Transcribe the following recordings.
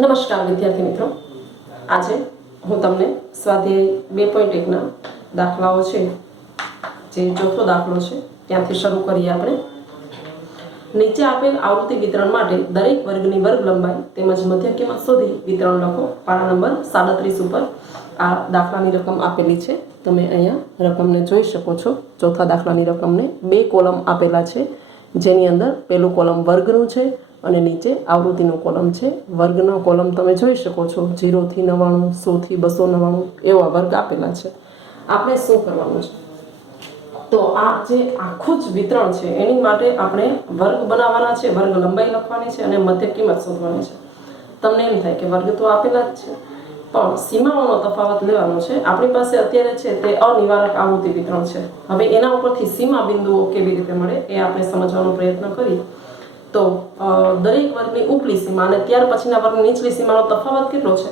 નમસ્કાર વિદ્યાર્થી મિત્રો, આજે હું તમને સ્વાધ્યાય 2.1ના દાખલાઓ છે, જે ચોથો દાખલો છે ત્યાંથી શરૂ કરીએ આપણે. નીચે આપેલ આવૃત્તિ વિતરણ માટે દરેક વર્ગની વર્ગ લંબાઈ તેમજ મધ્ય કિંમત શોધી વિતરણ લખો. પાના નંબર 37 ઉપર આ દાખલાની રકમ આપેલી છે. તમે અહીંયા રકમને જોઈ શકો છો. ચોથા દાખલાની રકમને 2 કોલમ આપેલા છે, જેની અંદર પહેલું કોલમ વર્ગનું છે અને નીચે આવૃત્તિનો કોલમ છે. વર્ગનો કોલમ તમે જોઈ શકો છો, 0 થી 99, 100 થી 299 એવા વર્ગ આપેલા છે. આપણે શું કરવાનું છે? તો આ જે આખું જ વિતરણ છે એની માટે આપણે વર્ગ બનાવવાના છે, વર્ગ લંબાઈ લખવાની છે અને મધ્ય કિંમત શોધવાની છે. તમને એમ થાય કે વર્ગ તો આપેલા જ છે, પણ સીમાઓનો તફાવત લેવાનો છે. આપણી પાસે અત્યારે છે તે અનિવારક આવૃત્તિ વિતરણ છે. હવે એના ઉપરથી સીમા બિંદુઓ કેવી રીતે મળે એ આપણે સમજવાનો પ્રયત્ન કરીએ. તો દરેક વર્ગની ઉપલી સીમા અને ત્યાર પછીના વર્ગની નીચલી સીમાનો તફાવત કેટલો છે?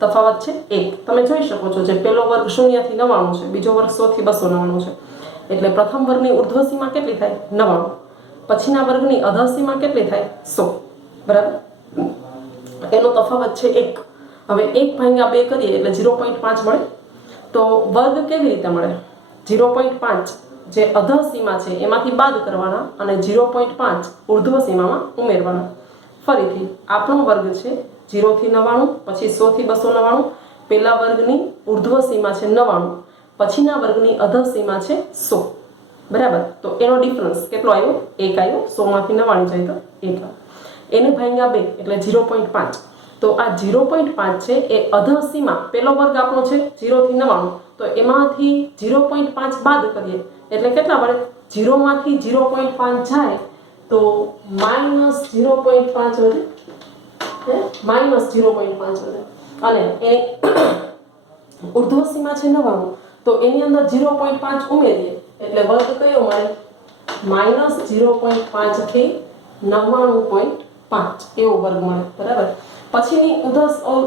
તફાવત છે 1. તમે જોઈ શકો છો, જે પહેલો વર્ગ 0 થી 99 છે, બીજો વર્ગ 100 થી 299 છે. એટલે પ્રથમ વર્ગની ઉર્ધ્વ સીમા કેટલી થાય? 99. પછીના વર્ગની અધઃ સીમા કેટલી થાય? 100. બરાબર, એનો તફાવત છે 1. હવે 1/2 કરીએ એટલે 0.5 મળે. તો વર્ગ કેવી રીતે મળે? 0.5 જે અધઃ સીમા છે એમાંથી બાદ કરવાના અને 0.5 ઉર્ધ્વ સીમામાં ઉમેરવાના. ફરીથી આપણો વર્ગ છે 0 થી 99, પછી 100 થી 299. પહેલા વર્ગની ઉર્ધ્વ સીમા છે 99, પછીના વર્ગની અધઃ સીમા છે 100. બરાબર, તો એનો ડિફરન્સ કેટલો આવ્યો? 1 આવ્યો. 100 માંથી 99 જાય તો 1. એને ભાગ્યા 2 એટલે 0.5. તો આ 0.5 છે એ અધઃ સીમા. પહેલો વર્ગ આપણો છે 0 થી 99, તો એમાંથી 0.5 બાદ કરીએ એટલે કેટલા પડે? 0 માંથી 0.5 જાય તો -0.5 વધે, -0.5 વધે. અને એ ઉર્ધ્વ સીમા છે 99, તો એની અંદર 0.5 ઉમેરીએ એટલે વર્ગ કયો મળે? -0.5 થી 99.5 એવો વર્ગ મળે. બરાબર, પછીની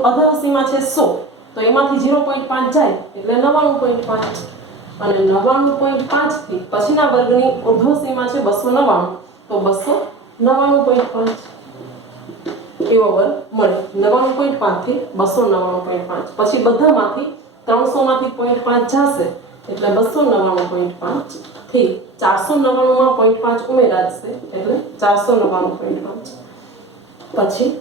અધઃ સીમા છે 100, તો એમાંથી 0.5 જાય એટલે 99.5 અને 99.5 થી પછીના વર્ગની ઉર્ધ્વ સીમા છે 299, તો 299.5 એવો વર્ગ મળે. 99.5 થી 299.5. પછી બધામાંથી 300 માંથી 0.5 જશે એટલે 299.5 થી 499 માં 0.5 ઉમેરાશે એટલે 499.5. પછી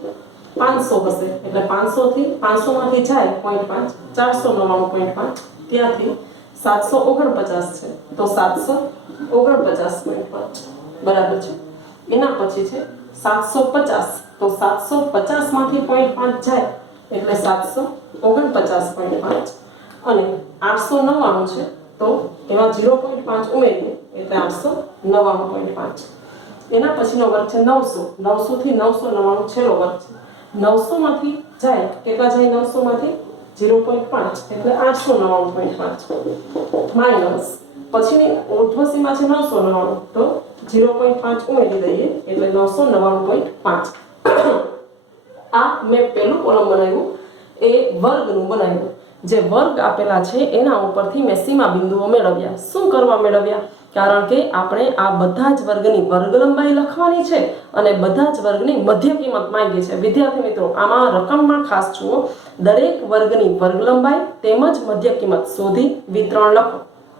500 હશે એટલે 500 થી 500 માંથી જાય 0.5, 499.5. ત્યાંથી 749 છે તો 749.5. બરાબર છે. એના પછી છે 750, તો 750 માંથી 0.5 જાય એટલે 749.5. અને 899 છે તો એમાં 0.5 ઉમેરીએ એટલે 899.5. એના પછીનો વર્ગ છે 900. 900 થી 999 છેલ્લો વર્ગ છે. 900 માંથી જાય કેટલા જાય? 900 માંથી 0.5 એટલે 899.5 માઇનસ પછીની ઉર્ધ્વ સીમા છે 999, તો 0.5 ઉમેરી દઈએ એટલે 999.5. આ મેં પહેલું કોલમ બનાવ્યું એ વર્ગનું બનાવ્યું. જે વર્ગ આપેલા છે એના ઉપરથી મેં સીમા બિંદુઓ મેળવ્યા. શું કરવા મેળવ્યા? કારણ કે આપણે આ બધા જ વર્ગની વર્ગ લંબાઈ લખવાની છે અને બધા જ વર્ગની મધ્ય કિંમત માંગી છે. વિદ્યાર્થી મિત્રો, આમાં રકમમાં ખાસ જુઓ, દરેક વર્ગની વર્ગ લંબાઈ તેમજ મધ્ય કિંમત શોધી વિતરણ લખો.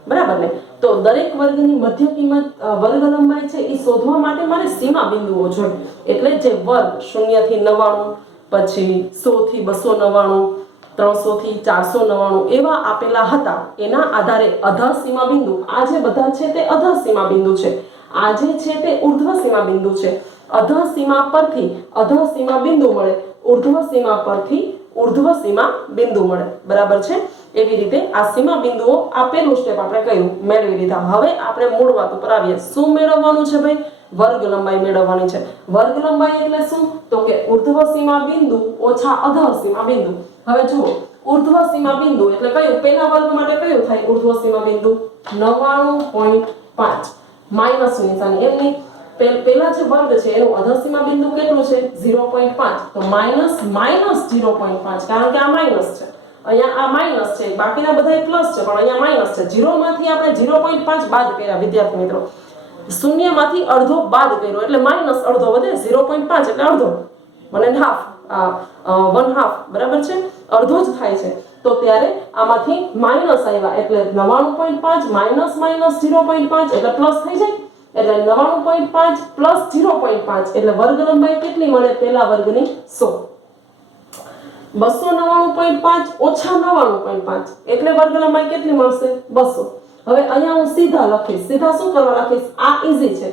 બરાબર ને? તો દરેક વર્ગની મધ્ય કિંમત વર્ગ લંબાઈ છે એ શોધવા માટે મારે સીમા બિંદુઓ જોઈએ. એટલે જે વર્ગ 0 થી 99, પછી 100 થી 299, 300 થી 499 એવા આપેલા હતા, એના આધારે અધઃ સીમા બિંદુ, આ જે બધા છે તે અધઃ સીમા બિંદુ છે, આ જે છે તે ઉર્ધ્વ સીમા બિંદુ છે. અધઃ સીમા પરથી અધઃ સીમા બિંદુ મળે, ઉર્ધ્વ સીમા પરથી ઉર્ધ્વ સીમા બિંદુ મળે. બરાબર છે? એવી રીતે આ સીમા બિંદુઓ આપેલું સ્ટેપ આપણે કર્યું, મેળવી લીધા. હવે આપણે મૂળ વાત ઉપર આવીએ. શું મેળવવાનું છે ભાઈ? વર્ગ લંબાઈ મેળવવાની છે. વર્ગ લંબાઈ એટલે શું? તો કે ઉર્ધ્વ સીમા બિંદુ ઓછા અધઃ સીમા બિંદુ. હવે જુઓ, ઉર્ધ્વ સીમા બિંદુ એટલે કયું? પહેલા વર્ગ માટે કયું થાય ઉર્ધ્વ સીમા બિંદુ? 99.5 માઈનસ નિશાની. એમની પહેલા જે વર્ગ છે એનું અધઃ સીમા બિંદુ કેટલું છે? 0.5, તો માઈનસ 0.5, કારણ કે આ માઈનસ છે, અહીંયા આ માઈનસ છે, બાકીના બધા પ્લસ છે, પણ અહીંયા માઈનસ છે. 0 માંથી આપણે 0.5 બાદ કર્યા. વિદ્યાર્થી મિત્રો, શૂન્યમાંથી અડધો બાદ કર્યો એટલે માઇનસ અડધો વધે 0.5 એટલે અડધો 1.5 બરાબર છે, અડધો જ થાય છે. તો ત્યારે આમાંથી માઇનસ આવ્યા એટલે 99.5 માઇનસ માઇનસ 0.5 એટલે પ્લસ થઈ જાય. એટલે 99.5 પ્લસ 0.5 એટલે વર્ગ લંબાઈ કેટલી મળે? પહેલા વર્ગની 100. 299.5 ઓછા 99.5 એટલે વર્ગ લંબાઈ કેટલી મળશે? 200. હવે અહીંયા હું સીધા લખીશ. સીધા શું કરવા લખીશ? આ ઈઝી છે.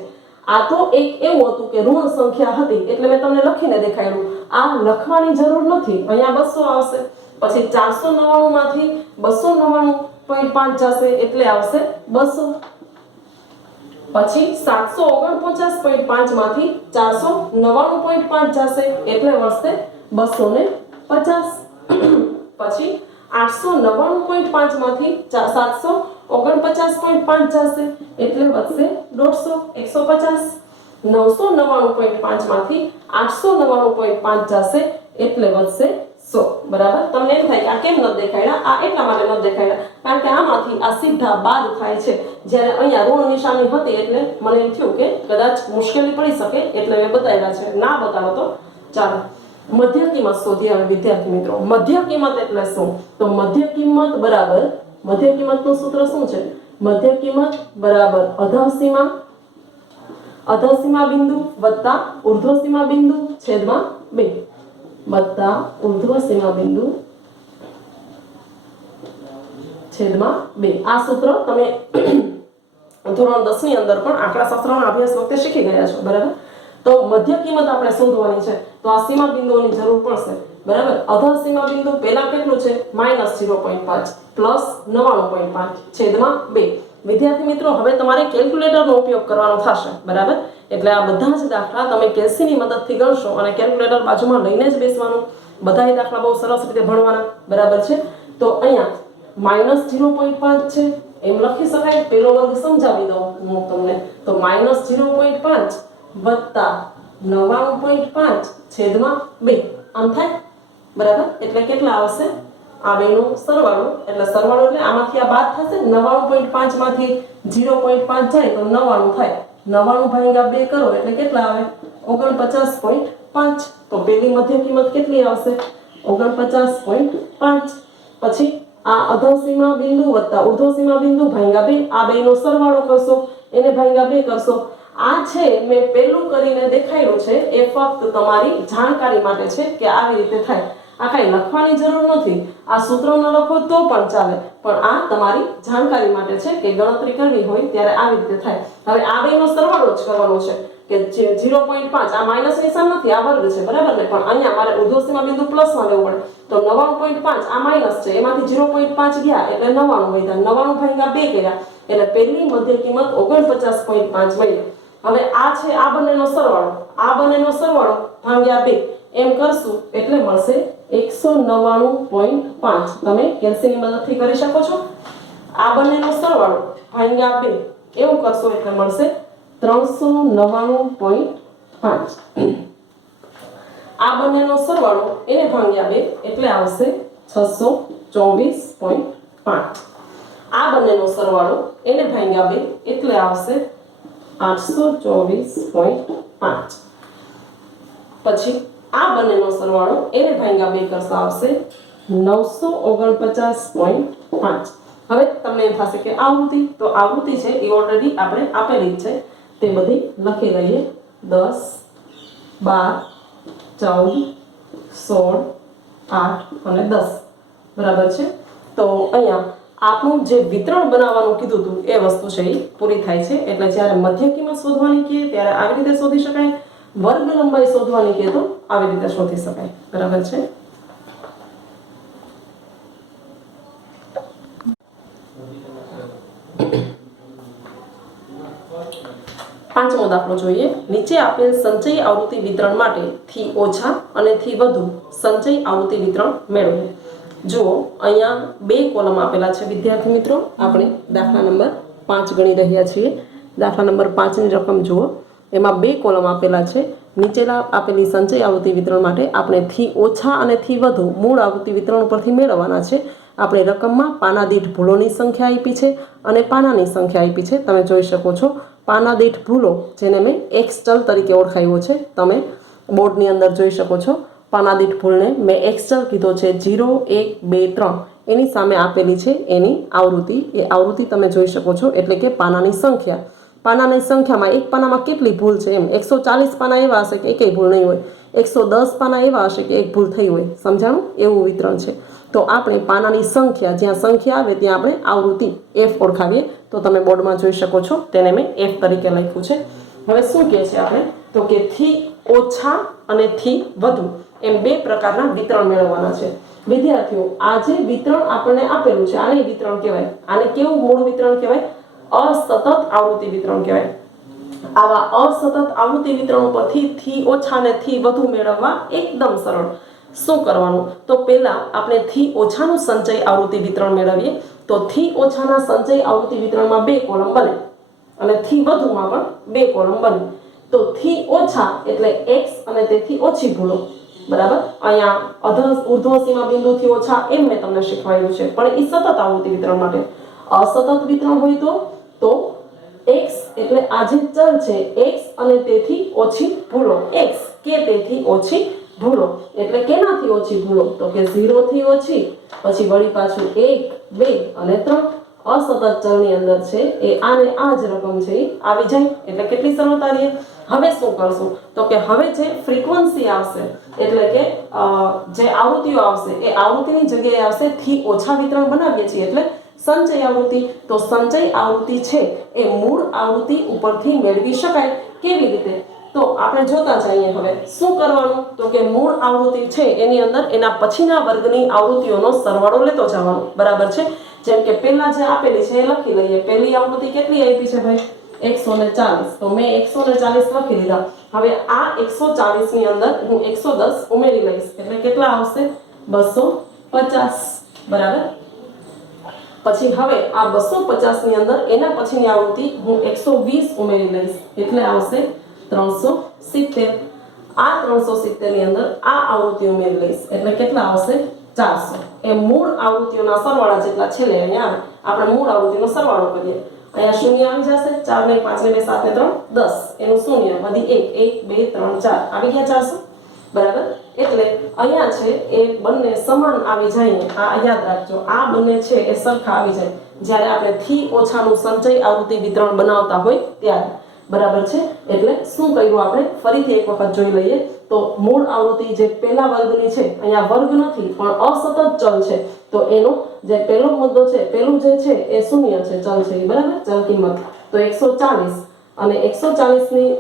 આ તો એક એવું હતું કે ઋણ સંખ્યા હતી એટલે મેં તમને લખીને દેખાડ્યું. આ લખવાની જરૂર નથી. અહીંયા 200 આવશે. પછી 499 માંથી 299.5 જશે એટલે આવશે 200. પછી 749.5 માંથી 499.5 જશે એટલે મળશે 250. પછી 899.5 માંથી 749.5 જશે એટલે વધશે 150. 999.5 માંથી 899.5 જશે એટલે વધશે 100. બરાબર. તમને એમ થાય કે આ કેમ નથી દેખાડ્યા? આ એટલા માટે નથી દેખાડ્યા કારણ કે આમાંથી આ સીધા બાદ થાય છે. જ્યારે અહીંયા ઋણ નિશાની હતી એટલે મને એમ થયું કે કદાચ મુશ્કેલી પડી શકે એટલે મેં બતાવ્યા છે. ના બતાવો તો ચાલો. મધ્ય કિંમત શોધી. હવે વિદ્યાર્થી મિત્રો, મધ્ય કિંમત એટલે શું? તો મધ્ય કિંમત બરાબર, મધ્ય કિંમતનું સૂત્ર શું છે? મધ્ય કિંમત બરાબર અધઃસીમા બિંદુ વત્તા ઉર્ધ્વસીમા બિંદુ છેદમાં 2 વત્તા ઉર્ધ્વસીમા બિંદુ છેદમાં 2. આ સૂત્ર તમે ધોરણ 10 ની અંદર પણ આંકડાશાસ્ત્રના અભ્યાસ વખતે શીખી ગયા છો. બરાબર. તો મધ્ય કિંમત આપણે શોધવાની છે તો આ સીમા બિંદુઓની જરૂર પડશે. બરાબર. અધર સીમા બિંદુ પહેલા કેટલું છે? -0.5 પ્લસ 99.5 છેદમાં 2. વિદ્યાર્થી મિત્રો, હવે તમારે કેલ્ક્યુલેટરનો ઉપયોગ કરવાનો થશે. બરાબર. એટલે આ બધા જ દાખલા તમે કેલ્સીની મદદથી ગણશો અને કેલ્ક્યુલેટર બાજુમાં લઈને જ બેસવાનું. બધા દાખલા બહુ સરસ રીતે ભણવાના. બરાબર છે. તો અહીંયા -0.5 છે એમ લખી શકાય. પેલો વર્ગ સમજાવી દઉં હું તમને. તો -0.5 વત્તા 99.5 છેદમાં 2 આમ થાય. બરાબર. એટલે કેટલા આવશે? આ બેનો સરવાળો. એટલે સરવાળો એટલે આમાંથી આ બાદ થશે. 99.5 માંથી 0.5 જાય તો 99 થાય. 99 ભાગ્યા 2 કરો એટલે કેટલા આવે? 49.5. તો પેલી મધ્ય કિંમત કેટલી આવશે? 49.5. પછી આ અધઃસીમા બિંદુ વત્તા ઉર્ધ્વસીમા બિંદુ ભાગ્યા 2. આ બેનો સરવાળો કરશો, એને ભાગ્યા 2 કરશો. આ છે મેં પેલું કરીને દેખાડ્યું છે એ ફક્ત તમારી જાણકારી માટે છે કે આવી રીતે થાય. આ કાંઈ લખવાની જરૂર નથી. આ સૂત્ર ન લખો તો પણ ચાલે, પણ આ તમારી જાણકારી માટે છે કે ગણતરી કરવી હોય ત્યારે આવી રીતે થાય. હવે આ બેનો સરવાળો જ કરવાનો છે કે 0.5 આ માઇનસ નિશાન નથી, આ વર્ગ છે. બરાબર ને? પણ અહીંયા મારે ઉર્ધ્વસીમા બિંદુ પ્લસમાં લેવું પડે. તો 99.5 આ માઇનસ છે, એમાંથી 0.5 ગયા એટલે 99 વધ્યા. 99 ભાગ્યા 2 કર્યા એટલે પહેલી મધ્ય કિંમત 49.5 મળી. હવે આ છે આ બંનેનો સરવાળો. આ બંનેનો સરવાળો ભાગ્યા 2 એમ કરશું એટલે મળશે 199.5. તમે કેલ્સીની મદદથી કરી શકો છો. આ બંનેનો સરવાળો ભાગ્યા 2 એવું કરશો એટલે મળશે 399.5. આ બંનેનો સરવાળો એને ભાગ્યા 2 એટલે આવશે 624.5. આ બંનેનો સરવાળો એને ભાગ્યા 2 એટલે આવશે 824.5. પછી આ બંનેનો સરવાળો એને ભાગ્યા 2 કરતા આવશે 949.5. હવે તમને એમ થશે કે આવૃત્તિ, તો આવૃત્તિ છે એ ઓલરેડી આપણે આપેલી જ છે તે બધી લખી લઈએ. 10 12 14 16 8 અને 10. બરાબર છે. તો અહીંયા આપણું જે વિતરણ બનાવવાનું કીધું હતું એ વસ્તુ છે એ પૂરી થાય છે. એટલે જ્યારે મધ્ય કિંમત શોધવાની કહે ત્યારે આવી રીતે શોધી શકાય. વર્ગ લંબાઈ શોધવાની કહે તો આવી રીતે શોધી શકાય. બરાબર છે. પાંચમો દાખલો જોઈએ. નીચે આપેલ સંચયી આવૃત્તિ વિતરણ માટે થી ઓછા અને થી વધુ સંચયી આવૃત્તિ વિતરણ મેળવો. જુઓ અહીંયા 2 કોલમ આપેલા છે વિદ્યાર્થી મિત્રો. આપણે દાખલા નંબર 5 ગણી રહ્યા છીએ. દાખલા નંબર 5 ની રકમ જુઓ. એમાં 2 કોલમ આપેલા છે. નીચેના આપેલી સંચય આવૃત્તિ વિતરણ માટે આપણે થી ઓછા અને થી વધુ મૂળ આવૃત્તિ વિતરણ ઉપરથી મેળવવાના છે. આપણે રકમમાં પાના દીઠ ભૂલોની સંખ્યા આપી છે અને પાનાની સંખ્યા આપી છે. તમે જોઈ શકો છો પાના દીઠ ભૂલો, જેને મેં એક્સ ચલ તરીકે ઓળખાવ્યો છે, તમે બોર્ડની અંદર જોઈ શકો છો. પાના દીઠ ભૂલને મેં એક્સ ચલ કીધો છે 0, 1, 2, 3. એની સામે આપેલી છે એની આવૃત્તિ. એ આવૃત્તિ તમે જોઈ શકો છો, એટલે કે પાનાની સંખ્યા. પાનાની સંખ્યામાં એક પાનામાં કેટલી ભૂલ છે એમ. 140 પાના એવા હશે કે એકેય ભૂલ નહીં હોય. 110 પાના એવા હશે કે એક ભૂલ થઈ હોય. સમજાણું? એવું વિતરણ છે. તો આપણે પાનાની સંખ્યા, જ્યાં સંખ્યા આવે ત્યાં આપણે આવૃત્તિ એફ ઓળખાવીએ. તો તમે બોર્ડમાં જોઈ શકો છો, તેને મેં એફ તરીકે લખ્યું છે. હવે શું કહે છે આપણે? તો કે થી ઓછા અને થી વધુ એમ બે પ્રકારના વિતરણ મેળવવાના છે. વિદ્યાર્થીઓ, આ જે વિતરણ આપણને આપેલું છે આને વિતરણ કહેવાય. આને કેવું મૂળ વિતરણ કહેવાય? અસતત આવૃત્તિ વિતરણ કહેવાય. આવા અસતત આવૃત્તિ વિતરણ ઉપરથી થી ઓછા અને થી વધુ મેળવવા એકદમ સરળ. શું કરવાનું? તો પહેલા આપણે થી ઓછાનું સંચય આવૃત્તિ વિતરણ મેળવીએ. તો થી ઓછાના સંચય આવૃત્તિ વિતરણમાં બે કોલમ બને અને થી વધુમાં પણ બે કોલમ બને. તો થી ઓછા એટલે x અને તેથી ઓછી ભૂલો. બરાબર? અહીંયા ઉર્ધ્વ સીમા બિંદુથી ઓછા એમ મેં તમને શીખવાડ્યું છે, પણ એ સતત આવૃત્તિ વિતરણ માટે. અસતત વિતરણ હોય તો x એટલે આ જે ચલ છે x અને તેથી ઓછી ભૂલો. x કે તેથી ઓછી ભૂલો એટલે કેનાથી ઓછી ભૂલો? તો કે 0 થી ઓછી, પછી વળી પાછું 1, 2 અને 3. અસતત ચલની અંદર છે એ આને આ જ રકમ છે એ આવી જાય. એટલે કેટલી સરળતા રહે. હવે શું કરશું? તો કે હવે જે ફ્રીક્વન્સી આવશે, એટલે કે જે આવૃત્તિઓ આવશે એ આવૃત્તિની જગ્યાએ આવશે થી ઓછા વિતરણ બનાવીએ છીએ એટલે સંચય આવૃત્તિ. તો સંચય આવૃત્તિ છે એ મૂળ આવૃત્તિ ઉપરથી મેળવી શકાય. કેવી રીતે? તો આપણે જોતા જઈએ. હવે શું કરવાનું? તો કે મૂળ આવૃત્તિ છે એની અંદર એના પછીના વર્ગની આવૃત્તિઓનો સરવાળો લેતો જવાનો. બરાબર છે? જેમ કે પહેલા જે આપેલી છે એ લખી લઈએ. પહેલી આવૃત્તિ કેટલી આપી છે ભાઈ? 140. તો મેં 140 લખી દીધા. હવે આ 140 ની અંદર હું 110 ઉમેરી લઈશ એટલે કેટલા આવશે? 250. બરાબર? પછી હવે આ 250 ની અંદર એના પછીની આવૃત્તિ હું 120 ઉમેરી લઈશ એટલે આવશે 370. આ 370 ની અંદર આ આવૃત્તિ ઉમેરી લઈશ એટલે કેટલા આવશે? 400. એ મૂળ આવૃત્તિઓના સરવાળા જેટલા છેલ્લે અહીંયા આવે. આપણે મૂળ આવૃત્તિનો સરવાળો કરીએ. અહીંયા શૂન્ય આવી જશે. 4 ને 5 ને 2 7 ને 3 10. એનું શૂન્ય વધી 1 1 2 3 4 આવી ગયા 400. બરાબર? એટલે અહીંયા છે એ બંને સમાન આવી જાય. આ યાદ રાખજો, આ બંને છે એ સરખા આવી જાય જ્યારે આપણે થી ઓછાનું સંચય આવૃત્તિ વિતરણ બનાવતા હોય ત્યારે. બરાબર છે? એટલે શું કર્યું આપણે? ફરીથી એક વખત જોઈ લઈએ. તો મૂળ આવૃત્તિ જે પહેલા વર્ગની છે, અહીંયા વર્ગ નથી પણ અસતત ચલ છે. તો એનો જે પહેલો મુદ્દો છે, પહેલું જે છે એ શૂન્ય છે, ચલ છે. બરાબર? ચલ કિંમત તો 140 અને 140 ની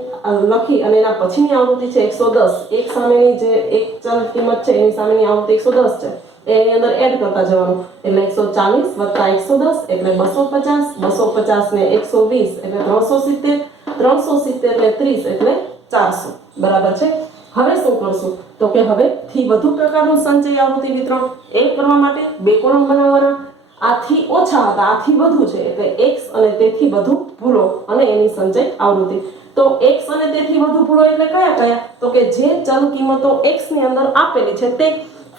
લખી અને એના પછીની આવૃત્તિ છે 110. એક સામેની જે એક ચલ કિંમત છે એની સામેની આવૃત્તિ 110 છે. એની અંદર એડ કરતા જવાનું એટલે 140 વત્તા 110 એટલે 250. 250 ને 120 એટલે 370. 370 એટલે 30 એટલે 400. બરાબર છે? હવે શું કરશું? તો કે હવે થી વધુ પ્રકારનું સંચય આવૃત્તિ વિતરણ એ કરવા માટે બે કોલમ બનાવવાના. આથી ઓછા હતા, આથી વધુ છે એટલે x અને તેથી વધુ ભૂલો અને એની સંચય આવૃત્તિ. તો x અને તેથી વધુ ભૂલો એટલે કયા કયા? તો કે જે ચલ કિંમતો x ની અંદર આપેલી છે તે.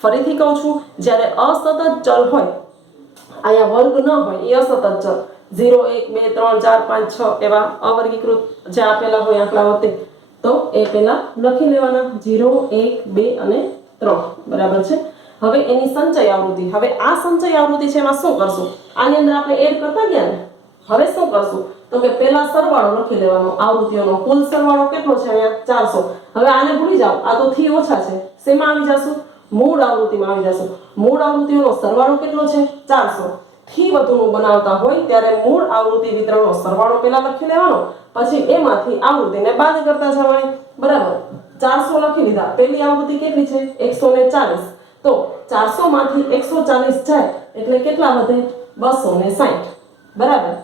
ફરીથી કહું છું, જ્યારે અસતત ચલ હોય, અહીંયા વર્ગ ન હોય, એ અસતત ચલ 0 1 2 3 4 5 6 એવા અવર્ગીકૃત જે આપેલા હોય આટલા વખતે, તો એ પહેલા લખી લેવાના 0 1 2 અને 3. બરાબર છે? હવે એની સંચય આવૃત્તિ. હવે આ સંચય આવૃત્તિ છે એમાં શું કરશું? આની અંદર આપણે એડ કરતા ગયા ને. હવે શું કરશું? તો કે પહેલા સરવાળો લખી લેવાનો આવૃત્તિઓનો. કુલ સરવાળો કેટલો છે? અહીંયા 400. હવે આને ભૂલી જાઓ, આ તો થી ઓછા છે. શેમાં આવી જશું? મૂળ આવૃત્તિમાં આવી જશું. મૂળ આવૃત્તિઓનો સરવાળો કેટલો છે? 400. થી વધુનું બનાવતા હોય ત્યારે મૂળ આવૃત્તિ વિતરણનો સરવાળો પહેલા લખી લેવાનો, પછી એમાંથી આવૃત્તિને બાદ કરતા જવાની. બરાબર? 400 લખી લીધા. પહેલી આવૃત્તિ કેટલી છે? 140. તો 400 માંથી 140 જાય એટલે કેટલા વધે? 260. બરાબર?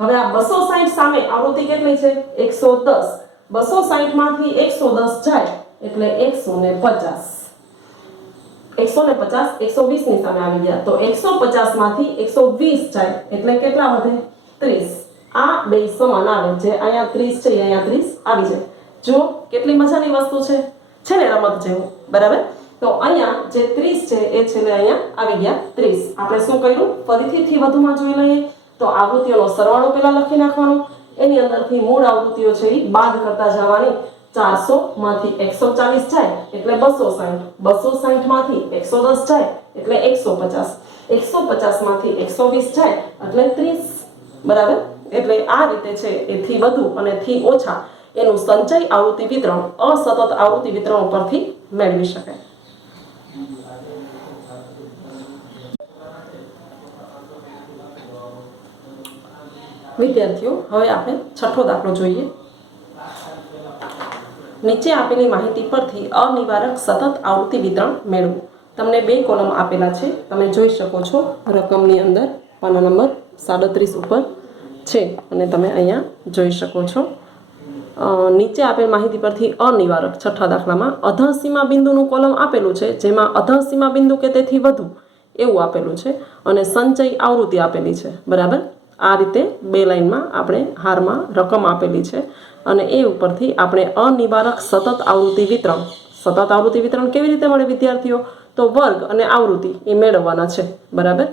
હવે આ 260 સામે આવૃત્તિ કેટલી છે? 110. 260 માંથી 110 જાય એટલે 150. 150 120 ની સામે આવી ગયા તો 150 માંથી 120 જાય એટલે કેટલા વધે? 30. આ બે સમાન આવે. જે અહીંયા 30 છે અહીંયા 30 આવી જાય. જો કેટલી મજાની વસ્તુ છે ને રમત જેવું. બરાબર? તો અહીંયા જે 30 છે એ છેલ્લે અહીંયા આવી ગયા 30. આપણે શું કર્યું? ફરીથી થી વધુમાં જોઈ લઈએ. તો આવૃત્તિઓનો સરવાળો પહેલા લખી નાખવાનો. એની અંદરથી મૂળ આવૃત્તિઓ છે એ બાદ કરતા જવાની. 400 માંથી 140 જાય એટલે 260, 260 માંથી 110 જાય એટલે 150, 150 માંથી 120 જાય એટલે 30, બરાબર. એટલે આ રીતે છે એથી વધુ અને થી ઓછા એનું સંચય આવૃત્તિ વિતરણ અસતત આવૃત્તિ વિતરણ ઉપરથી મેળવી શકાય. વિદ્યાર્થીઓ, હવે આપણે છઠ્ઠો દાખલો જોઈએ. નીચે આપેલી માહિતી પરથી અનિવારક સતત આવૃત્તિ વિતરણ મેળવો. તમને બે કોલમ આપેલા છે, તમે જોઈ શકો છો રકમની અંદર પાના નંબર 37 ઉપર છે અને તમે અહીંયા જોઈ શકો છો. નીચે આપેલ માહિતી પરથી અનિવારક છઠ્ઠા દાખલામાં અધઃસીમા બિંદુનું કોલમ આપેલું છે, જેમાં અધઃસીમા બિંદુ કે તેથી વધુ એવું આપેલું છે અને સંચય આવૃત્તિ આપેલી છે, બરાબર. આ રીતે બે લાઈનમાં આપણે હારમાં રકમ આપેલી છે અને એ ઉપરથી આપણે અનિવારક સતત આવૃત્તિ વિતરણ કેવી રીતે મળે વિદ્યાર્થીઓ? તો વર્ગ અને આવૃત્તિ એ મેળવવાના છે, બરાબર.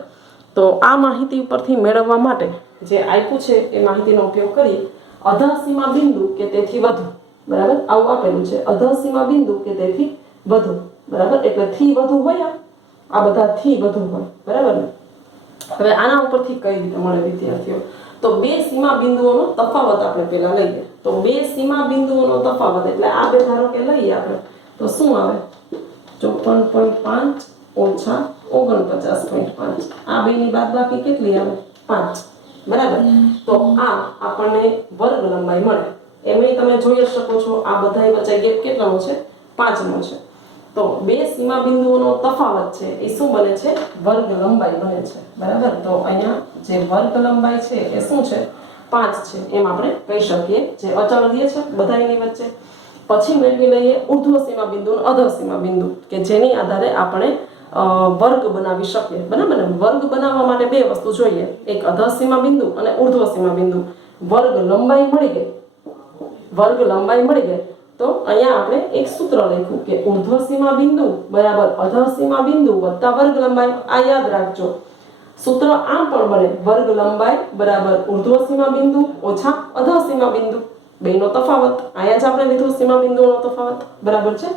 તો આ માહિતી ઉપરથી મેળવવા માટે જે આપ્યું છે એ માહિતીનો ઉપયોગ કરીએ. અધઃસીમા બિંદુ કે તેથી વધુ, બરાબર, આવું આપેલું છે. અધઃસીમા બિંદુ કે તેથી વધુ, બરાબર. એટલે થી વધુ હોય, આ બધા થી વધુ હોય, બરાબર ને. હવે આના ઉપરથી કઈ રીતે મળે વિદ્યાર્થીઓ? તો બે સીમા બિંદુઓનો તફાવત આપણે પહેલા લઈએ. તો બે સીમા બિંદુઓનો તફાવત એટલે આ બે ધારો કે લઈએ આપણે, તો શું આવે? 54.5 ઓછા 49.5. આ બેની બાદબાકી કેટલી આવે? 5, બરાબર. તો આ આપણને વર્ગ લંબાઈ મળે. એમની તમે જોઈ શકો છો આ બધાય વચ્ચે ગેપ કેટલાનો છે? 5નો છે. તો બે સીમા બિંદુઓનો તફાવત છે એ શું બને છે? વર્ગ લંબાઈ બને છે, બરાબર. તો અહીંયા જે વર્ગ લંબાઈ છે એ શું છે? 5 છે એમ આપણે કહી શકીએ, જે અચળ રહે છે બધાની વચ્ચે. પછી મેળવી લઈએ ઉર્ધ્વ સીમા બિંદુ અને અધઃ સીમા બિંદુ, કે જેની આધારે આપણે વર્ગ બનાવી શકીએ, બરાબર ને. વર્ગ બનાવવા માટે બે વસ્તુ જોઈએ, એક અધઃ સીમા બિંદુ અને ઉર્ધ્વ સીમા બિંદુ. વર્ગ લંબાઈ મળી ગઈ તો અહીંયા આપણે એક સૂત્ર લખ્યું કે ઉર્ધ્વ સીમા બિંદુ બરાબર અધઃ સીમા બિંદુ વત્તા વર્ગ લંબાઈ. આ યાદ રાખજો. સૂત્ર આમ પણ બને, વર્ગ લંબાઈ બરાબર ઉર્ધ્વ સીમા બિંદુ ઓછા અધઃ સીમા બિંદુ, બેનો તફાવત. અહીંયા જ આપણે લીધું સીમા બિંદુઓનો તફાવત, બરાબર છે.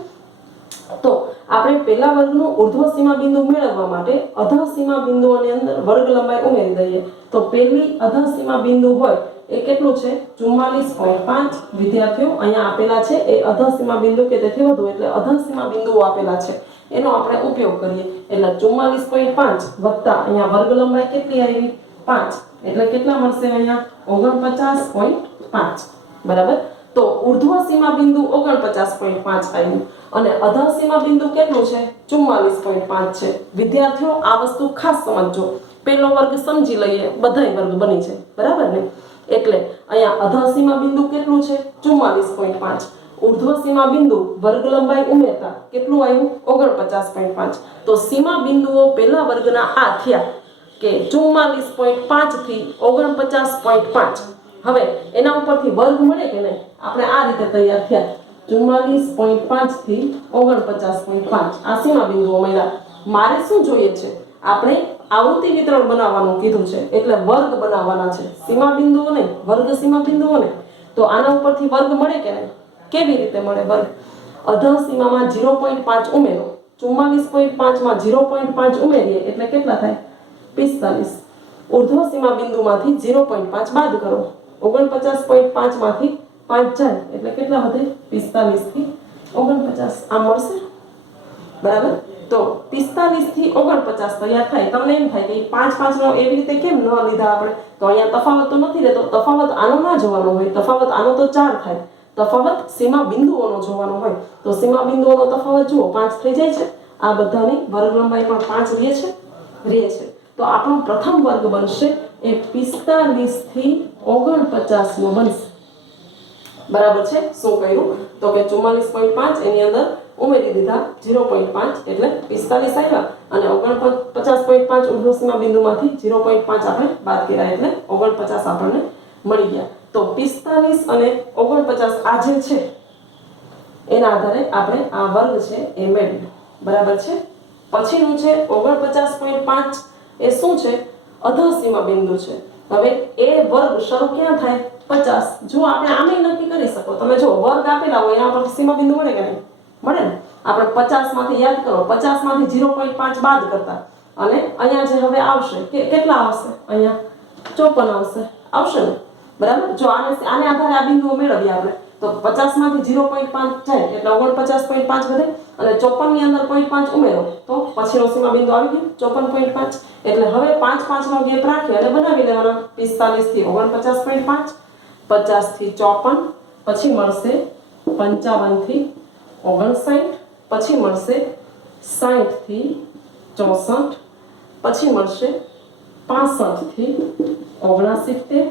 તો આપણે પહેલા વર્ગનું ઉર્ધ્વ સીમા બિંદુ મેળવવા માટે અધઃ સીમા બિંદુઓની અંદર વર્ગ લંબાઈ ઉમેરી દઈએ. તો પહેલી અધઃ સીમા બિંદુ હોય એ કેટલું છે? 44.5. વિદ્યાર્થીઓ, અહીંયા આપેલા છે એ અધઃ સીમા બિંદુ કે તેથી વધુ, એટલે અધઃ સીમા બિંદુઓ આપેલા છે એનો આપણે ઉપયોગ કરીએ. એટલે 44.5 વત્તા અહીંયા વર્ગ લંબાઈ કેટલી આવી? 5, એટલે કેટલા મળશે અહીંયા? 49.5, બરાબર. તો ઉર્ધ્વ સીમા બિંદુ 49.5 આવ્યું અને અધઃ સીમા બિંદુ કેટલું છે? 44.5 છે. વિદ્યાર્થીઓ, આ વસ્તુ ખાસ સમજજો. પહેલો વર્ગ સમજી લઈએ, બધાય વર્ગ બની છે, બરાબર ને. એટલે અહીંયા અધઃ સીમા બિંદુ કેટલું છે? 44.5. ઉર્ધ્વ સીમા બિંદુ વર્ગ લંબાઈ ઉમેરતા કેટલું આવ્યું? 49.5. તો સીમા બિંદુઓ પહેલા વર્ગના આ થયા કે 44.5 થી 49.5. હવે એના ઉપરથી વર્ગ મળે કે નહીં? આપણે આ રીતે તૈયાર થયા, 44.5 થી 49.5. આ સીમા બિંદુઓ મળ્યા. મારે શું જોઈએ છે? આપણે આવૃત્તિ વિતરણ બનાવવાનું કીધું છે, એટલે વર્ગ બનાવવાના છે. સીમા બિંદુઓ નહીં, વર્ગ સીમા બિંદુઓ નહીં. તો આના ઉપરથી વર્ગ મળે કે નહીં? કેવી રીતે મળે વર્ગ? અધઃ સીમામાં 0.5 ઉમેરો. 44.5 માં 0.5 ઉમેરીએ એટલે કેટલા થાય? 45. ઉર્ધ્વ સીમા બિંદુમાંથી 0.5 બાદ કરો. 49.5 માંથી 5 જાય એટલે કેટલા વધે? 45 થી 49. આ મળશે, બરાબર. તો 45 થી 49 તૈયાર થાય. તમને એમ થાય કે 5 નો એવી રીતે કેમ ન લીધા આપણે? તો અહીંયા તફાવત તો નથી રહેતો. તફાવત આનો ના જોવાનો હોય, તફાવત આનો તો 4 થાય. તફાવત સીમા બિંદુઓનો જોવાનો હોય. તો સીમા બિંદુઓનો તફાવત જુઓ, 5 થઈ જાય છે. આ બધાની વર્ગ લંબાઈ પણ 5 રહે છે. તો આપણો પ્રથમ વર્ગ બનશે એ 45 થી 49 નો બનશે, બરાબર છે. શું કર્યું? તો કે 44.5 એની અંદર ઉમેરી દીધા 0.5 એટલે 45 આવ્યા અને 49.5 ઉર્ધ્વ સીમા બિંદુમાંથી 0.5 આપણે બાદ કર્યા એટલે 49 આપણને મળી ગયા. તો 45 અને 49 આ જે છે એના આધારે આપણે આ વર્ગ છે એ મેળવ્યો, બરાબર છે. પછીનું છે 49.5. એ શું છે? અધઃ સીમા બિંદુ છે. હવે એ વર્ગ શરૂ ક્યાં થાય? 50. જો આપણે આમે નક્કી કરી શકો, તમે જો વર્ગ આપેલા હોય એના પરથી સીમા બિંદુ મળે કે નહીં? મળે ને. આપણે 50 માંથી યાદ કરો, 50 માંથી 0.5 બાદ કરતા અને અહીંયા જે હવે આવશે કેટલા આવશે? અહીંયા 54 આવશે ને, બરાબર. જો આને આધારે આ બિંદુઓ મેળવીએ આપણે, તો 50 માંથી 0.5 જાય એટલે 49.5 વધે અને 54 ની અંદર 0.5 ઉમેરો તો પછીનો સીમા બિંદુ આવી ગયો 54.5. એટલે હવે 5 નો ગેપ રાખી અને બનાવી લેવાના. 45 થી 49.5, 50 થી 54, પછી મળશે 55 થી 59, પછી મળશે 60 થી 64, પછી મળશે 65 થી 69,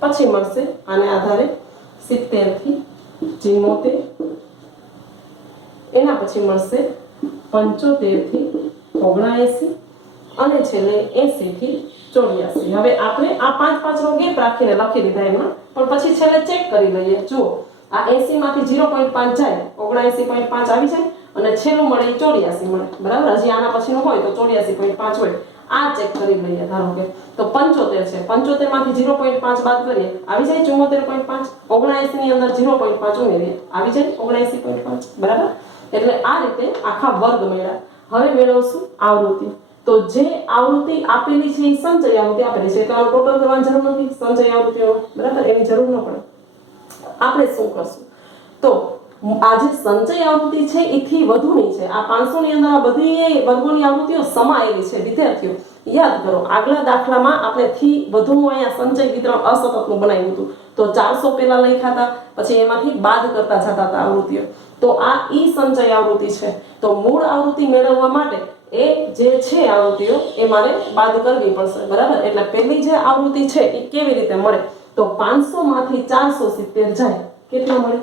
પછી મળશે આને આધારે 70 થી 74, એના પછી મળશે 75 થી 79 અને છેલ્લે 80 થી 84. હવે આપણે આ 5 નો ગેપ રાખીને લખી દીધા એમાં, પણ પછી છેલ્લે ચેક કરી લઈએ. જુઓ, આ 80 માંથી 0.5 જાય 79.5 આવી જાય અને છેલ્લું મળે 84 મળે, બરાબર. હજી આના પછીનું હોય તો 84.5 હોય. આ ચેક કરી લઈએ. ધારો કે તો 75 છે, 75 માંથી 0.5 બાદ કરીએ આવી જાય 74.5. 79 ની અંદર 0.5 ઉમેરીએ આવી જાય 79.5, બરાબર. એટલે આ રીતે આખા વર્ગ મેળવ્યા. હવે મેળવશું આવૃત્તિ. તો જે આવૃત્તિ આપેલી છે એ સંચય આવૃત્તિ આપેલી છે, તો આનો ટોટલ કરવાની જરૂર નથી સંચય આવૃત્તિઓ, બરાબર. એની જરૂર ન પડે. આપણે શું કરશું? તો આ જે સંચય આવૃત્તિ છે એથી વધુની છે. આ 500 ની અંદર આ બધી વર્ગોની આવૃત્તિઓ સમાયેલી છે. વિદ્યાર્થીઓ યાદ કરો, આગલા દાખલામાં આપણે થી વધુનું અહીંયા સંચય વિતરણ અસતતનું બનાવ્યું હતું. તો 400 પહેલા લખ્યા હતા, પછી એમાંથી બાદ કરતા જતા હતા આવૃત્તિઓ. તો આ ઈ સંચય આવૃત્તિ છે. તો મૂળ આવૃત્તિ મેળવવા માટે એ જે છે આવૃત્તિઓ એ મારે બાદ કરવી પડશે, બરાબર. એટલે પહેલી જે આવૃત્તિ છે એ કેવી રીતે મળે? તો 500 માંથી 470 જાય કેટલા મળે?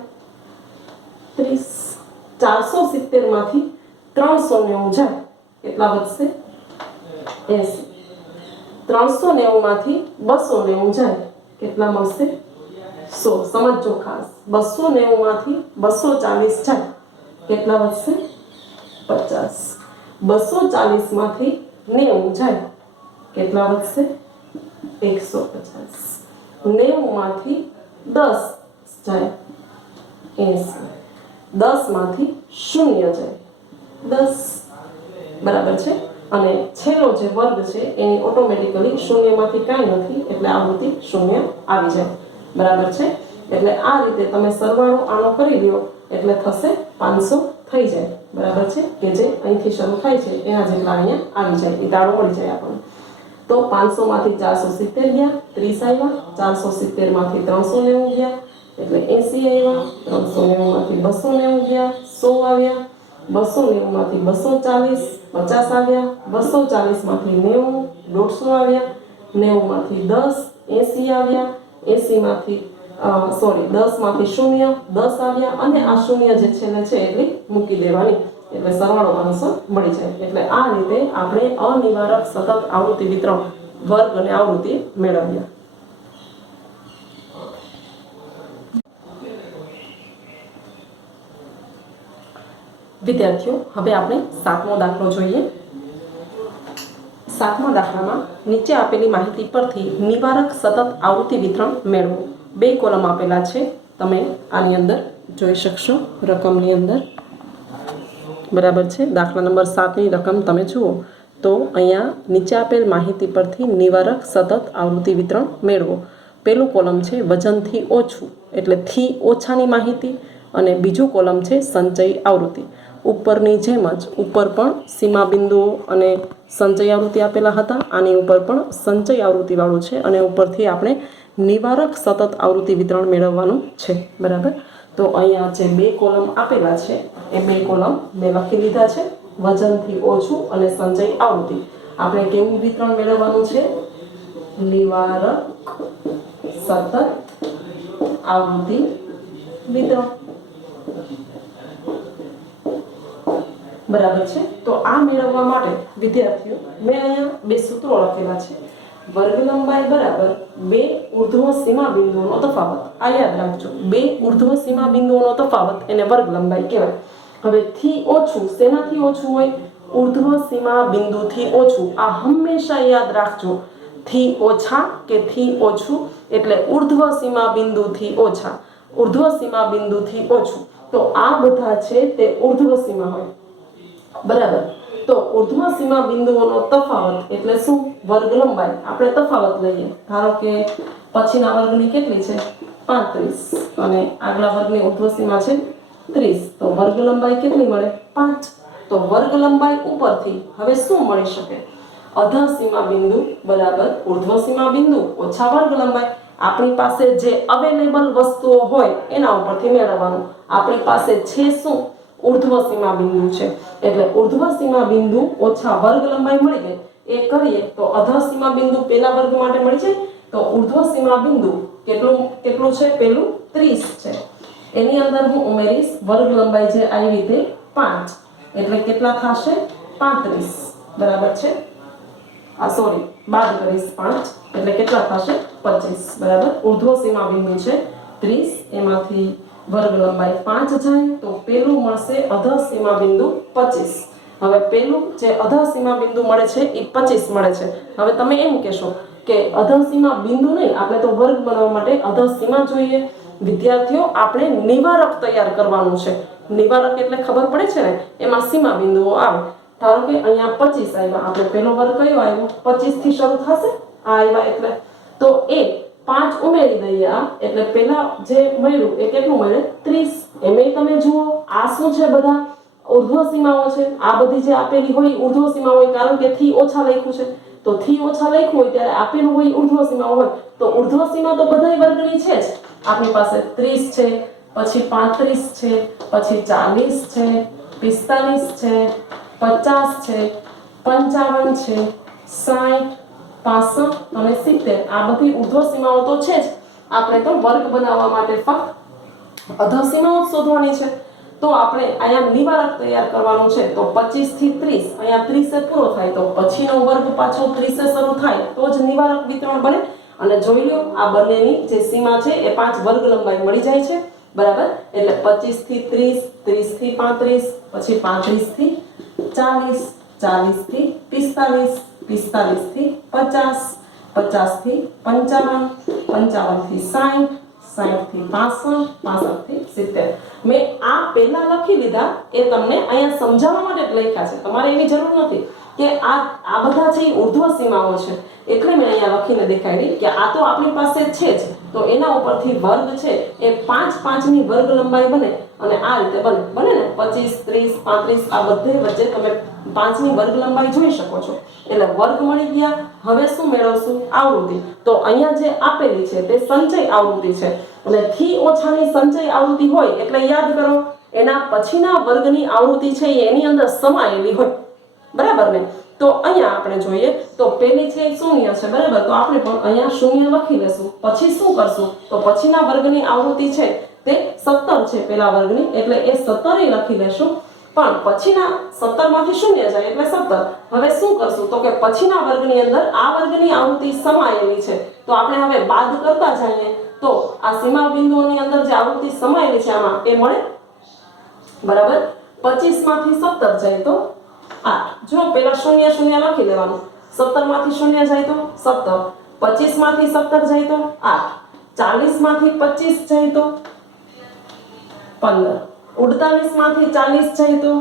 30. 470 માંથી 390 જાય કેટલા વધશે? 80. 390 માંથી 290 જાય કેટલા મળશે? 100. સમજો ખાસ, 290 માંથી 240 જાય કેટલા વધશે? 50. 240 માંથી 90 જાય કેટલા વધશે? 150. 90 માંથી 10 જાય 80. 10 માંથી 0 જાય 10, બરાબર છે. અને છેલ્લો જે વર્ગ છે એની ઓટોમેટિકલી 0 માંથી કાંઈ નથી એટલે આવૃત્તિ 0 આવી જાય, બરાબર છે. એટલે આ રીતે તમે સરવાળો આનો કરી લ્યો એટલે થશે 500 થઈ જાય, બરાબર છે. કે જે અહીંથી શરૂ થાય છે એના જેટલા અહીંયા આવી જાય, એ દાડો મળી જાય આપણને. તો 500 માંથી 470 ગયા 30 આવ્યા, 470 માંથી 390 ગયા એટલે 80 આવ્યા, 390 માંથી 290 ગયા 100 આવ્યા, 290 માંથી 240 50 આવ્યા, 240 માંથી 90 150 આવ્યા, 90 માંથી 10 80 આવ્યા, 80 માંથી 10 માંથી 0 10 આવ્યા અને આ 0 જે છેલ્લે છે એટલી મૂકી દેવાની એટલે સરવાળો 500 મળી જાય. એટલે આ રીતે આપણે અનિવારક સતત આવૃત્તિ વિતરણ વર્ગ અને આવૃત્તિ મેળવ્યા. વિદ્યાર્થીઓ હવે આપણે 7મો દાખલો જોઈએ. 7મા દાખલામાં નીચે આપેલી માહિતી પરથી નિવારક સતત આવૃત્તિ વિતરણ મેળવો. 2 કોલમ આપેલા છે, તમે આની અંદર જોઈ શકશો રકમની અંદર, બરાબર છે. દાખલા નંબર 7ની રકમ તમે જુઓ તો અહીંયા નીચે આપેલ માહિતી પરથી નિવારક સતત આવૃત્તિ વિતરણ મેળવો. પહેલું કોલમ છે વજનથી ઓછું એટલે થી ઓછાની માહિતી અને બીજું કોલમ છે સંચય આવૃત્તિ. ઉપરની જેમ જ ઉપર પણ સીમા બિંદુઓ અને સંચય આવૃત્તિ આપેલા હતા, આની ઉપર પણ સંચય આવૃત્તિવાળું છે અને ઉપરથી આપણે નિવારક સતત આવૃત્તિ વિતરણ મેળવવાનું છે, બરાબર. તો અહીંયા જે 2 કોલમ આપેલા છે એ 2 કોલમ મેં લખી લીધા છે, વજનથી ઓછું અને સંચય આવૃત્તિ. આપણે કેવું વિતરણ મેળવવાનું છે? નિવારક સતત આવૃત્તિ વિતરણ, બરાબર છે. તો આ મેળવવા માટે વિદ્યાર્થીઓ મેં અહીંયા 2 સૂત્રો લખેલા છે. વર્ગ લંબાઈ બરાબર 2 ઉર્ધ્વ સીમા બિંદુઓનો તફાવત. આ યાદ રાખજો, 2 ઉર્ધ્વ સીમા બિંદુઓનો તફાવત એને વર્ગ લંબાઈ કહેવાય. હવે થી ઓછું શેનાથી ઓછું હોય? ઉર્ધ્વ સીમા બિંદુથી ઓછું. આ હંમેશા યાદ રાખજો, થી ઓછા કે થી ઓછું એટલે ઉર્ધ્વ સીમા બિંદુથી ઓછા, ઉર્ધ્વ સીમા બિંદુથી ઓછું. તો આ બધા છે તે ઉર્ધ્વ સીમા હોય, બરાબર. તો ઉર્ધ્વ સીમા બિંદુઓનો તફાવત એટલે શું? વર્ગ લંબાઈ. આપણે તફાવત લઈએ. ધારો કે પછીના વર્ગની કેટલી છે? 35 અને આગલા વર્ગની ઉર્ધ્વ સીમા છે 30. તો વર્ગ લંબાઈ કેટલી મળે? 5. તો વર્ગ લંબાઈ ઉપરથી હવે શું મળી શકે? અધઃ સીમા બિંદુ બરાબર ઉર્ધ્વ સીમા બિંદુ ઓછા વર્ગ લંબાઈ. આપણી પાસે જે અવેલેબલ વસ્તુઓ હોય એના ઉપરથી મેળવવાનું. આપણી પાસે છે શું? ઉર્ધ્વ સીમા બિંદુ છે, એટલે ઉર્ધ્વ સીમા બિંદુ ઓછા વર્ગ લંબાઈ મળી ગઈ. એ કરીએ તો અધઃ સીમા બિંદુ પેલા વર્ગ માટે મળી જાય. તો ઉર્ધ્વ સીમા બિંદુ કેટલું છે? પેલું 30 છે. એની અંદર હું ઉમેરીશ વર્ગ લંબાઈ જે આવી તે 5, એટલે કેટલા થશે? 35, બરાબર છે. સોરી, બાદ કરીશ 5 એટલે કેટલા થશે? 25, બરાબર. ઉર્ધ્વ સીમા બિંદુ છે 30, એમાંથી વર્ગ લંબાઈ 5 જાય તો પેલું મળશે અધઃ સીમા બિંદુ 25. હવે પેલું જે અધઃ સીમા બિંદુ મળે છે એ 25 મળે છે. હવે તમે એમ કહેશો કે અધઃ સીમા બિંદુ નહીં, આપણે તો વર્ગ બનાવવા માટે અધઃ સીમા જોઈએ. વિદ્યાર્થીઓ, આપણે નિવારક તૈયાર કરવાનું છે. નિવારક એટલે ખબર પડે છે ને, એમાં સીમા બિંદુઓ આવે. ધારો કે અહીંયા 25 આવ્યા, આપણે પેલો વર્ગ કયો આવ્યો? 25 થી શરૂ થશે. આ આવ્યા એટલે તો એ 5 ઉમેરી દઈએ આ, એટલે પેલા જે મળ્યું એ કેટલું મળે? 30. એમે તમે જુઓ આ શું છે? બધા ઉર્ધ્વ સીમાઓ છે. આ બધી જે આપેલી હોય ઉર્ધ્વ સીમા હોય, કારણ કે થી ઓછા લખ્યું છે. તો થી ઓછા લખ્યું હોય ત્યારે આપેલું હોય ઉર્ધ્વ સીમા હોય. તો ઉર્ધ્વ સીમા તો બધાય વર્ગની છે જ. આપણી પાસે 30 છે, પછી 35 છે, પછી 40 છે, 45 છે, 50 છે, 55 છે, 60, 65 અને 70. આ બધી ઉર્ધ્વ સીમાઓ તો છે જ. આપણે તો વર્ગ બનાવવા માટે ફક્ત અધઃ સીમાઓ શોધવાની છે. તો આપણે અહીંયા નિવારક તૈયાર કરવાનું છે. તો 25 થી 30, અહીંયા 30 પૂરો થાય તો પછીનો વર્ગ પાછો 30 શરૂ થાય તો જ નિવારક વિતરણ બને. અને જોઈ લો આ બંનેની જે સીમા છે એ 5 વર્ગ લંબાઈ મળી જાય છે, બરાબર. એટલે 25 થી 30, 30 થી 35, પછી 35 થી 40, 40 થી 45, 45 થી 50, 50 થી 55, 55 થી 60, 60 થી 65, 65 થી 70. મેં આ પહેલા લખી લીધા, એ તમને અહીંયા સમજાવવા માટે જ લખ્યા છે. તમારે એવી જરૂર નથી કે આ બધા છે એ ઉર્ધ્વ સીમાઓ છે, એટલે મેં અહીંયા લખીને દેખાડી કે આ તો આપણી પાસે છે જ. તો એના ઉપરથી વર્ગ છે એ 5 5 ની વર્ગ લંબાઈ બને અને આ રીતે બને ને 25, 30, 35 આ બધે વચ્ચે તમે 5 ની વર્ગ લંબાઈ જોઈ શકો છો. એટલે વર્ગ મળી ગયા. હવે શું મેળવશું? આવૃત્તિ. તો અહીંયા જે આપેલી છે તે સંચય આવૃત્તિ છે, અને થી ઓછાની સંચય આવૃત્તિ હોય એટલે યાદ કરો એના પછીના વર્ગની આવૃત્તિ છે એની અંદર સમાયેલી હોય, બરાબર ને. તો અહીંયા આપણે જોઈએ તો પેલી છે શૂન્ય છે, બરાબર. તો આપણે પણ અહીંયા શૂન્ય લખી લેશું. પછી શું કરશું? તો પછીના વર્ગની આવૃત્તિ છે તે 17 છે પેલા વર્ગની, એટલે એ 17 લખી લેશું. પણ પછીના 17 માંથી શૂન્ય જાય એટલે 17. હવે શું કરશું? તો કે પછીના વર્ગની અંદર આ વર્ગની આવૃત્તિ સમાયેલી છે, તો આપણે હવે બાદ કરતા જઈએ તો આ સીમા બિંદુઓની અંદર જે આવૃત્તિ સમાયેલી છે આમાં એ મળે, બરાબર. 25 માંથી 17 જાય તો 8. જો પેલા શૂન્ય શૂન્ય લખી લેવાનું. 17 માંથી શૂન્ય જાય તો 17, 25 માંથી 17 જાય તો 8, 40 માંથી 25 જાય તો 15, 48 માંથી 40 જાય તો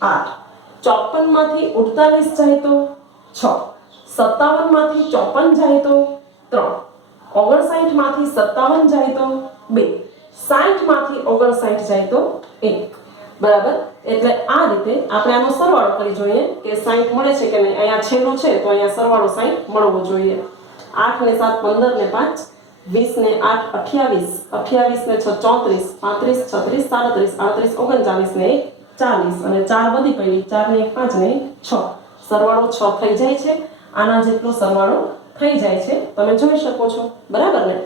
8, 54 માંથી 48 જાય તો 6, 57 માંથી 54 જાય તો 3, 59 માંથી 57 જાય તો 2, 60 માંથી 59 જાય તો 1, બરાબર. એટલે આ રીતે આપણે આનો સરવાળો કરી જોઈએ કે 60 મળે છે કે નહીં. અહીંયા છેલ્લું છે તો અહીંયા સરવાળો 60 મળવો જોઈએ. 8 ને 7 15 ને 5, 20 ને 8 28, 28 ને 6 34, 35 36 37 38 39 ને 1 40 અને 4 વધી પડી, 4 ને 1 5 ને 6. સરવાળો 6 થઈ જાય છે. આના જેટલો સરવાળો થઈ જાય છે, તમે જોઈ શકો છો, બરાબર ને.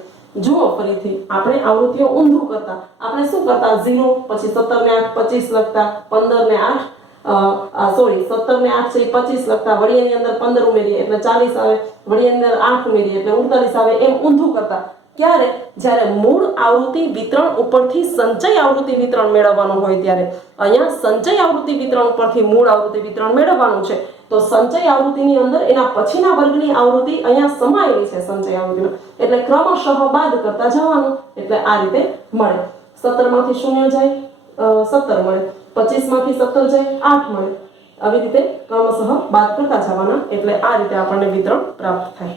જુઓ ફરીથી આપણે આવૃત્તિઓ ઊંધું કરતા. આપણે શું કરતા? 0 પછી 17 ને 8 25 લખતા, 15 ને 8 સોરી 17 ને 8 છે 25 લખતા, વળી એની અંદર 15 ઉમેરીએ એટલે 40 આવે, વળી એની અંદર 8 ઉમેરીએ એટલે 39 આવે. એમ ઊંધું કરતા. ક્યારે? જ્યારે મૂળ આવૃત્તિ વિતરણ ઉપરથી સંચય આવૃત્તિ વિતરણ મેળવવાનું હોય ત્યારે. અહીંયા સંચય આવૃત્તિ વિતરણ ઉપરથી મૂળ આવૃત્તિ વિતરણ મેળવવાનું છે, તો સંચય આવૃત્તિની અંદર એના પછીના વર્ગની આવૃત્તિ અહીંયા સમાયેલી છે સંચય આવૃત્તિમાં, એટલે ક્રમશઃ બાદ કરતા જવાનું, એટલે આ રીતે મળે. 17 માંથી 0 જાય 17 મળે, 25 માંથી 17 જાય 8 મળે. આવી રીતે ક્રમશઃ બાદ કરતા જવાના, એટલે આ રીતે આપણને વિતરણ પ્રાપ્ત થાય.